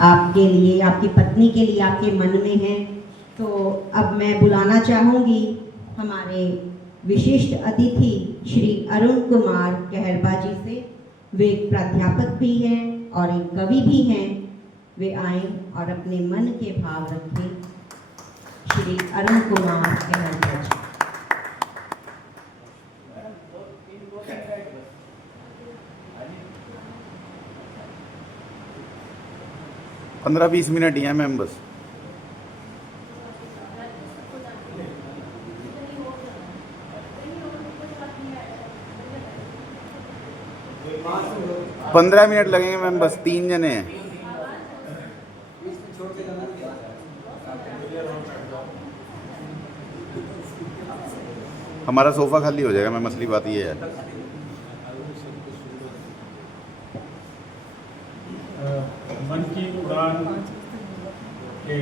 आपके लिए, आपकी पत्नी के लिए आपके मन में है। तो अब मैं बुलाना चाहूँगी हमारे विशिष्ट अतिथि श्री अरुण कुमार कहरबा जी से। वे एक प्राध्यापक भी हैं और एक कवि भी हैं। वे आएं और अपने मन के भाव रखें। श्री अरुण कुमार कहरबा जी। 15-20 मिनट ही हैं मैम बस। पंद्रह मिनट लगेंगे मैम बस, 3 जने हैं। हमारा सोफा खाली हो जाएगा मैम, असली बात ये है। मन की उड़ान के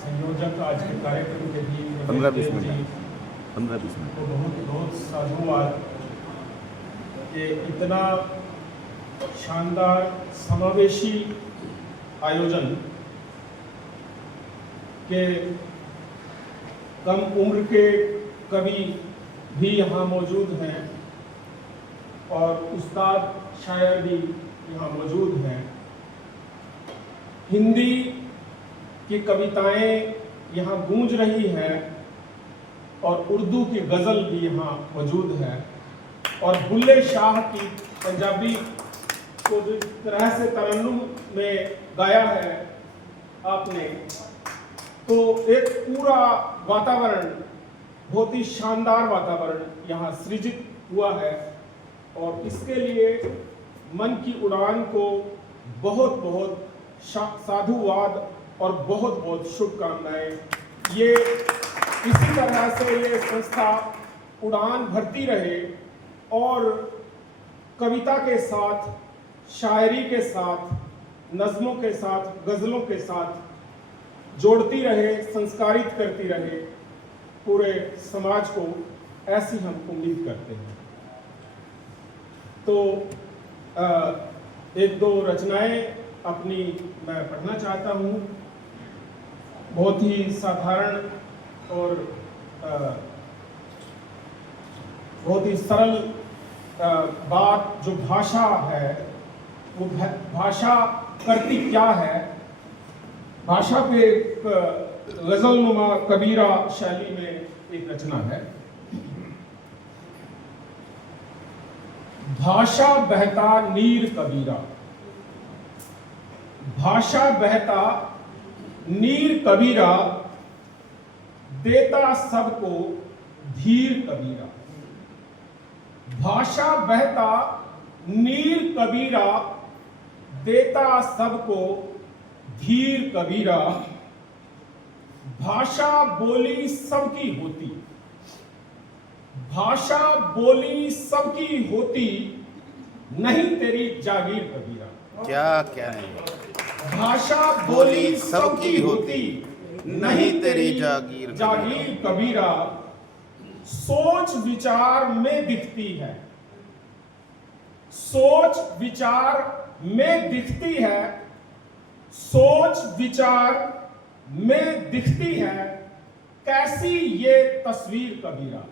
संयोजक आज के कार्यक्रम के भी 15-20 मिनट 15-20 मिनट तो बहुत बहुत साधुवाद कि इतना शानदार समावेशी आयोजन के कम उम्र के कवि भी यहाँ मौजूद हैं और उस्ताद शायर भी यहाँ मौजूद हैं। हिंदी की कविताएं यहाँ गूंज रही हैं और उर्दू की गज़ल भी यहाँ मौजूद है। और बुल्ले शाह की पंजाबी को जिस तरह से तरन्नुम में गाया है आपने, तो एक पूरा वातावरण, बहुत ही शानदार वातावरण यहाँ सृजित हुआ है। और इसके लिए मन की उड़ान को बहुत बहुत साधुवाद और बहुत बहुत शुभकामनाएं। ये इसी तरह से ये संस्था उड़ान भरती रहे और कविता के साथ, शायरी के साथ, नज़्मों के साथ, गज़लों के साथ जोड़ती रहे, संस्कारित करती रहे पूरे समाज को, ऐसी हम उम्मीद करते हैं। तो एक दो रचनाएं अपनी मैं पढ़ना चाहता हूँ। बहुत ही साधारण और बहुत ही सरल बात जो भाषा है, वो भाषा करती क्या है, भाषा पे एक गज़लनुमा कबीरा शैली में एक रचना है। भाषा बहता नीर कबीरा, भाषा बहता नीर कबीरा, देता सबको धीर कबीरा। भाषा बहता नीर कबीरा, देता सबको धीर कबीरा। भाषा बोली सबकी होती, भाषा बोली सबकी होती, नहीं तेरी जागीर कबीरा। क्या क्या है? भाषा बोली सबकी होती, नहीं तेरी जागीर कबीरा। सोच विचार में दिखती है, सोच विचार में दिखती है, सोच विचार में दिखती है, कैसी ये तस्वीर कबीरा।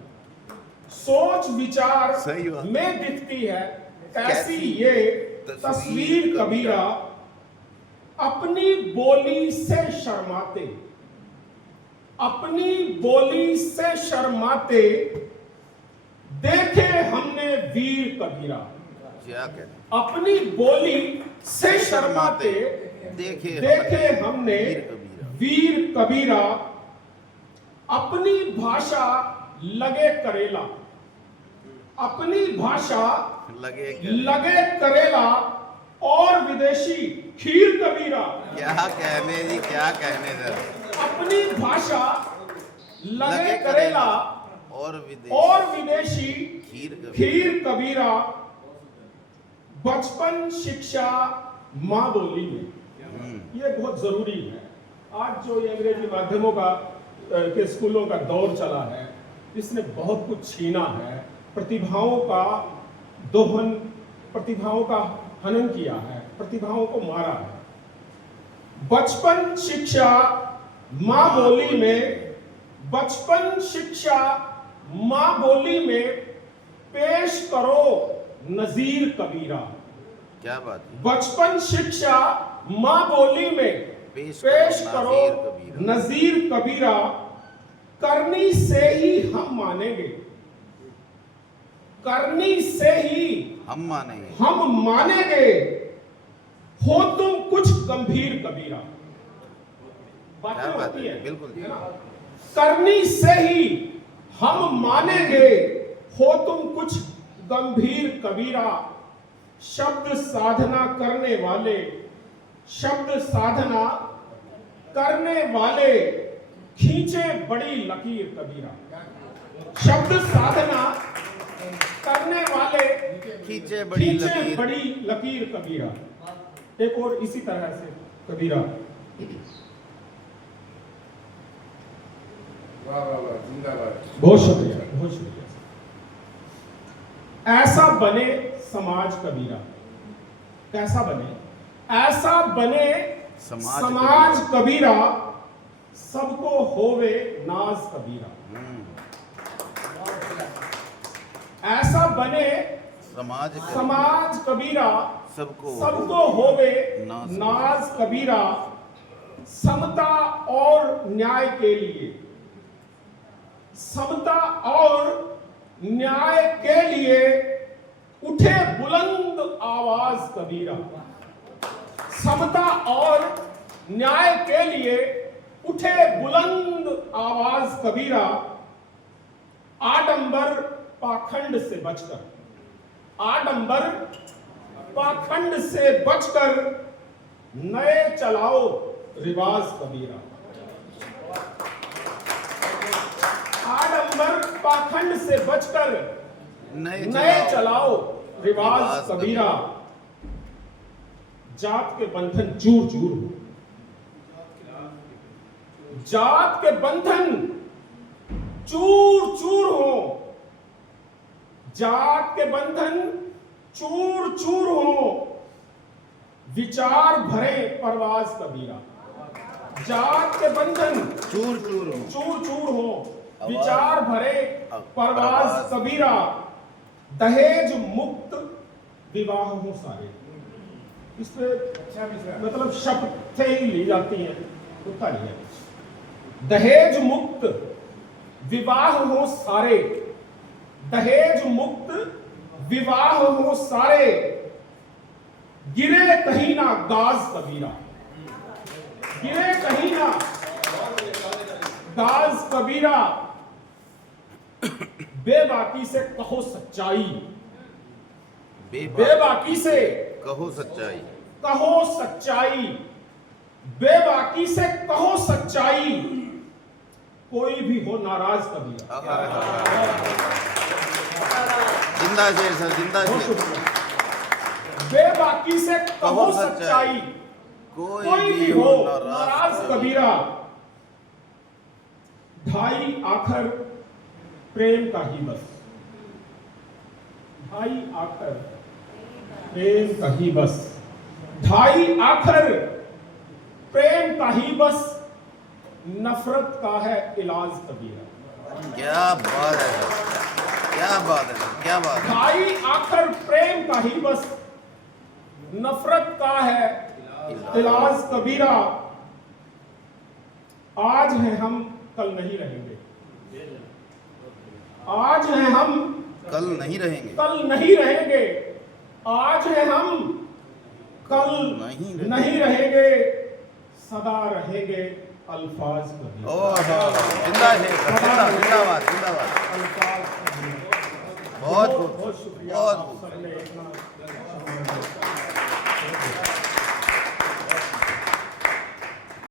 सोच विचार में दिखती है, कैसी ये तस्वीर कबीरा। अपनी बोली से शर्माते, अपनी बोली से शर्माते, देखे हमने वीर कबीरा। क्या कहते? अपनी बोली से शर्माते, देखे हमने वीर कबीरा। अपनी भाषा लगे करेला, अपनी भाषा लगे करेला, और विदेशी खीर कबीरा। क्या कहने जी, क्या कहने सर। अपनी भाषा लगे करेला और विदेशी खीर कबीरा। बचपन शिक्षा माँ बोली में, ये बहुत जरूरी है। आज जो ये अंग्रेजी माध्यमों का के स्कूलों का दौर चला है, इसने बहुत कुछ छीना है। प्रतिभाओं का दोहन, प्रतिभाओं का हनन किया है, प्रतिभाओं को मारा है। बचपन शिक्षा माँ बोली में, बचपन शिक्षा माँ बोली में पेश करो नजीर कबीरा। क्या बात है। बचपन शिक्षा माँ बोली में पेश करो नजीर कबीरा। करनी से ही हम मानेंगे, करनी से ही हम मानेंगे, हम मानेंगे। हो तुम कुछ गंभीर कबीरा। क्या बातें बात होती है, है बिल्कुल। करनी से ही हम मानेंगे, हो तुम कुछ गंभीर कबीरा। शब्द साधना करने वाले, शब्द साधना करने वाले खींचे बड़ी लकीर कबीरा। शब्द साधना करने वाले खींचे बड़ी लकीर, बड़ी लकीर कबीरा। एक और इसी तरह से कबीरा। बहुत शुक्रिया, बहुत शुक्रिया। ऐसा बने समाज कबीरा। कैसा बने? ऐसा बने समाज कबीरा। सबको होवे नाज कबीरा। ऐसा बने समाज कबीरा। सबको होवे नाज कबीरा। समता और न्याय के लिए, समता और न्याय के लिए उठे बुलंद आवाज कबीरा। समता और न्याय के लिए उठे बुलंद आवाज कबीरा। आडंबर पाखंड से बचकर, आडंबर पाखंड से बचकर नए चलाओ रिवाज कबीरा। आडंबर पाखंड से बचकर नए चलाओ रिवाज कबीरा। जात के बंधन चूर चूर हो, जात के बंधन चूर चूर हो, जात के बंधन चूर चूर हो। विचार भरे परवाज कबीरा। जात के बंधन चूर चूर हो, चूर चूर हो। विचार भरे परवाज कबीरा। दहेज मुक्त विवाह हो सारे। इसमें मतलब शपथें ही ली जाती हैं, उतना नहीं है। दहेज मुक्त विवाह हो सारे, दहेज मुक्त विवाह हो सारे। गिरे कहीं ना गाज कबीरा। गिरे कहीं ना गाज कबीरा। बेबाकी से कहो सच्चाई, बेबाकी से कहो सच्चाई, कहो सच्चाई। बेबाकी से कहो सच्चाई। कोई भी हो नाराज कबीरा। जिंदा शेर सर, जिंदा शेर। बेबाकी से कहो सच्चाई। कोई भी हो नाराज कबीरा। ढाई आखर प्रेम का ही बस, ढाई आखर प्रेम का ही बस। ढाई आखर प्रेम का ही बस। नफरत का है इलाज कबीरा। क्या बात है, क्या बात है, क्या बात है। ढाई आखर प्रेम का ही बस। नफरत का है इलाज कबीरा। आज हैं हम, कल नहीं रहेंगे। आज हैं हम, कल नहीं रहेंगे। कल नहीं रहेंगे। आज हैं हम, कल नहीं रहेंगे। सदा रहेंगे अल्फाज कबीरा। जिंदा शेर सर, जिंदाबाद, जिंदाबाद। अल्फाज कबीरा। बहुत बहुत शुक्रिया। बहुत सबने इतना